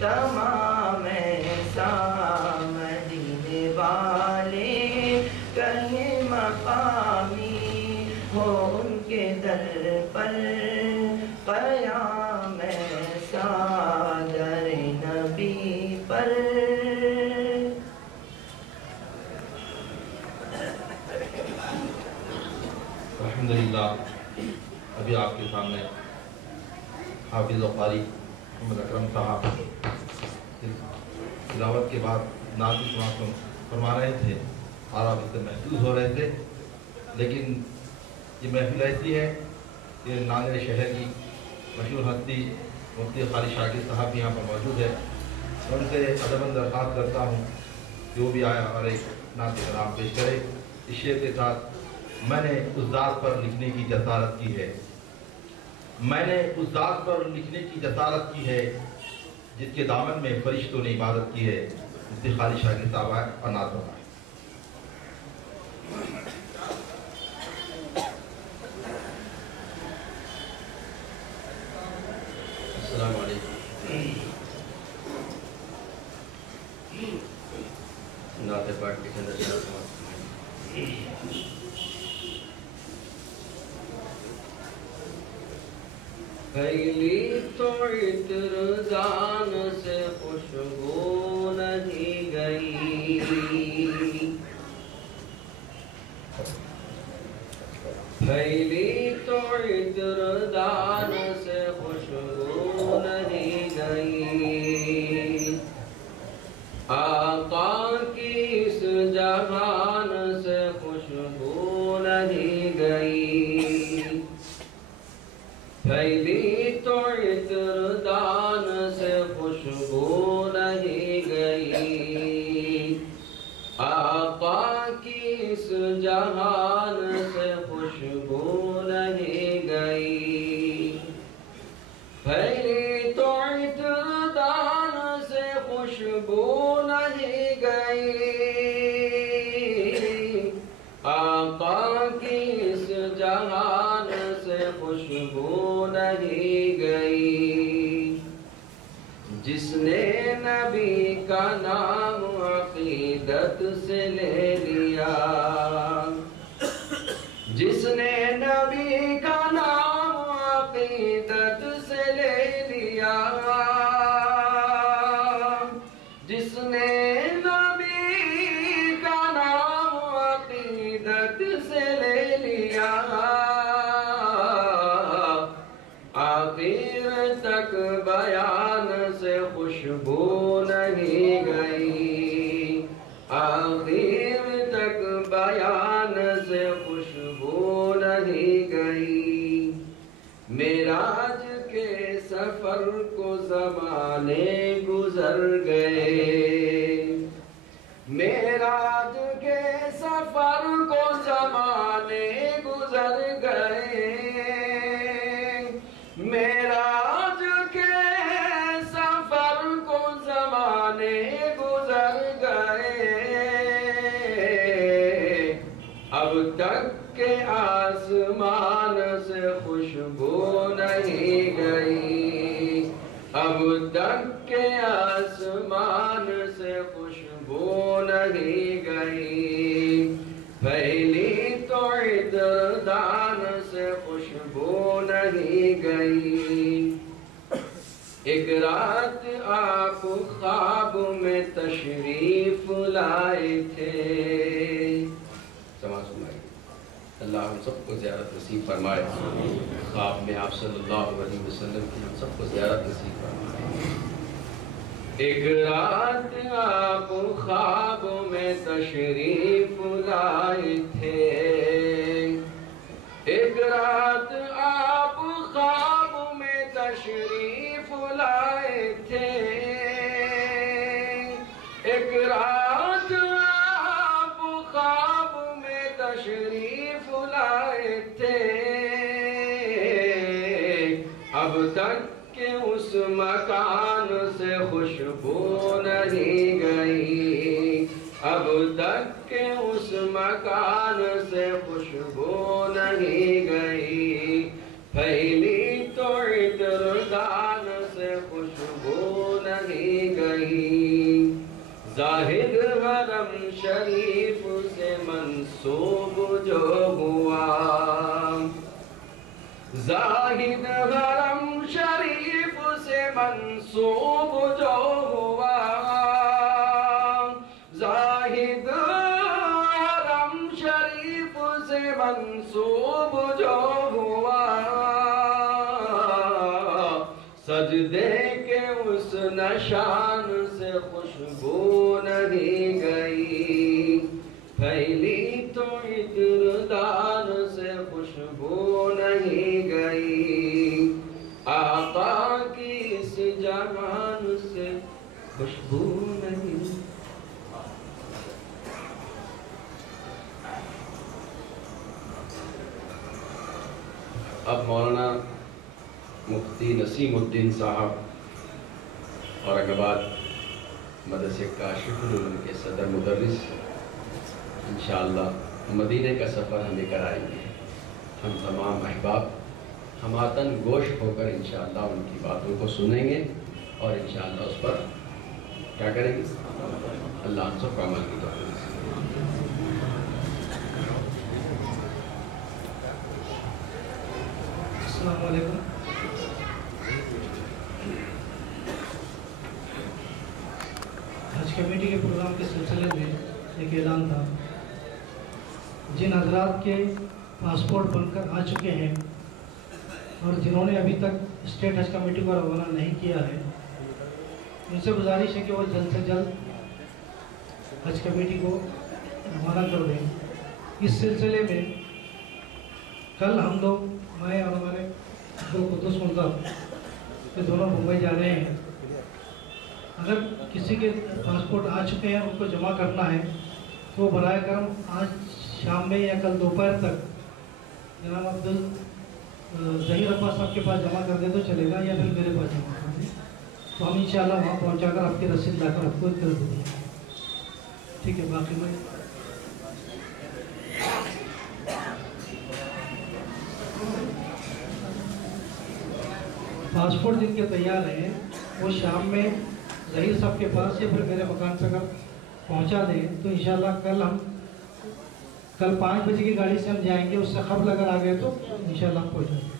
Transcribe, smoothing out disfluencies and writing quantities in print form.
تمام ایسا مدینے والے کہیں مقامی ہو ان کے در پر قیام ایسا در نبی پر۔ الحمدللہ ابھی آپ کے سامنے حافظ و قاری محمد اکرم صاحب تلاوت کے بعد نعت سماعت فرما رہے تھے اور آپ اس سے محفوظ ہو رہے تھے، لیکن یہ محفل ایسی ہے کہ ناظر شہر کی مشہور ہستی مفتی خالد شاکر صاحب یہاں پر موجود ہے، ان سے ادباً درخواست کرتا ہوں کہ وہ بھی آیا اور ایک نعت کلام پیش کرے۔ اس شعر کے ساتھ میں نے اس ذات پر لکھنے کی جسارت کی ہے، میں نے اس ذات پر لکھنے کی جسارت کی ہے جس کے دامن میں فرشتوں نے عبادت کی ہے۔ مفتی خالد شاکر صاحب آئے اور نعت فرمائے۔ السلام علیکم۔ نعت پاک کے اندر پھیلی تو عطر دان سے خوشبو نہیں گئی، پھیلی تو عطر دان سے خوشبو نہیں گئی، آقا کی اس جہان سے خوشبو نہیں گئی، پھیلی تو عطر دان سے خوشبو نہیں گئی، آقا کی اس جہان سے خوشبو نہیں گئی، پھیلی تو عطر دان سے خوشبو نہیں گئی، آقا کی اس جہان سے خوشبو نہیں گئی، جس نے نبی کا نام عقیدت سے لے لیا، جس نے نبی کا نام عقیدت سے لے لیا، جس نے نبی کا نام عقیدت سے لے لیا، آخر تک بیان سے خوشبو نہیں گئی، آخر تک بیان سے خوشبو نہیں گئی، معراج کے سفر کو زمانے گزر گئے، معراج کے سفر کو زمانے گزر گئے، معراج کے سفر کو زمانے گزر گئے، اب تک کے آسمان سے خوشبو نہیں گئی، اب تک کے آسمان سے خوشبو نہیں گئی، پھیلی تو عطر دان سے خوشبو نہیں گئی، ایک رات آپ خواب میں تشریف لائے تھے، سماعت سنائیے۔ اللہ ہم سب کو زیارت نصیب فرمائے، خواب میں آپ صلی اللہ علیہ وسلم کی ہم سب کو زیارت نصیب فرمائے۔ ایک رات آپ خواب میں تشریف لائے تھے، ایک رات آپ خواب میں تشریف لائے تھے، ایک رات آپ خواب میں تشریف لائے تھے، اب تک کہ اس مکان سے خوشبو نہیں گئی، اب تک کہ اس مکان سے خوشبو نہیں گئی، پھیلی تو عطر دان سے خوشبو نہیں نہیں گئی، زاہد حرم شریف سے منسوب جو ہوا، زاہد حرم شریف سے منسوب جو ہوا، زاہد حرم شریف سے منسوب جو ہوا، سجدے کے اس نشان سے خوشبو نہیں گئی، پھیلی تو عطردان سے خوشبو نہیں گئی، آقا کی اس جہان سے خوشبو نہیں۔ اب مولانا مفتی نسیم الدین صاحب اورنگ آباد مدرسے کاشف العلوم کے صدر مدرس انشاءاللہ مدینے کا سفر ہمیں کرائیں گے۔ ہم تمام احباب ہماتن گوش ہو کر انشاءاللہ ان کی باتوں کو سنیں گے اور انشاءاللہ اس پر کیا کریں گے؟ اللہ ہم سب کو عمل کی توفیق۔ السلام علیکم۔ حج کمیٹی کے پروگرام کے سلسلے میں ایک اعلان تھا، جن حضرات کے پاسپورٹ بن کر آ چکے ہیں اور جنہوں نے ابھی تک اسٹیٹ حج کمیٹی کو روانہ نہیں کیا ہے، ان سے گزارش ہے کہ وہ جلد سے جلد حج کمیٹی کو روانہ کر دیں۔ اس سلسلے میں کل ہم لوگ، میں اور ہمارے عبدالقدوس ملتظ یہ دونوں ممبئی جا رہے ہیں۔ اگر کسی کے پاسپورٹ آ چکے ہیں ان کو جمع کرنا ہے تو وہ برائے کرم آج شام میں یا کل دوپہر تک جناب ظہیر عباس صاحب کے پاس جمع کر دے تو چلے گا، یا پھر میرے پاس جمع کر دیں تو ہم انشاءاللہ وہاں پہنچا کر آپ کی رسید لا کر آپ کو کر دیں گے، ٹھیک ہے؟ باقی میں پاسپورٹ جن کے تیار ہیں وہ شام میں ظہیر صاحب کے پاس یا پھر میرے مکان سے اگر پہنچا دیں تو انشاءاللہ کل 5 بجے کی گاڑی سے ہم جائیں گے، اس سے قبل اگر آ گئے تو انشاءاللہ پہنچ جائیں گے۔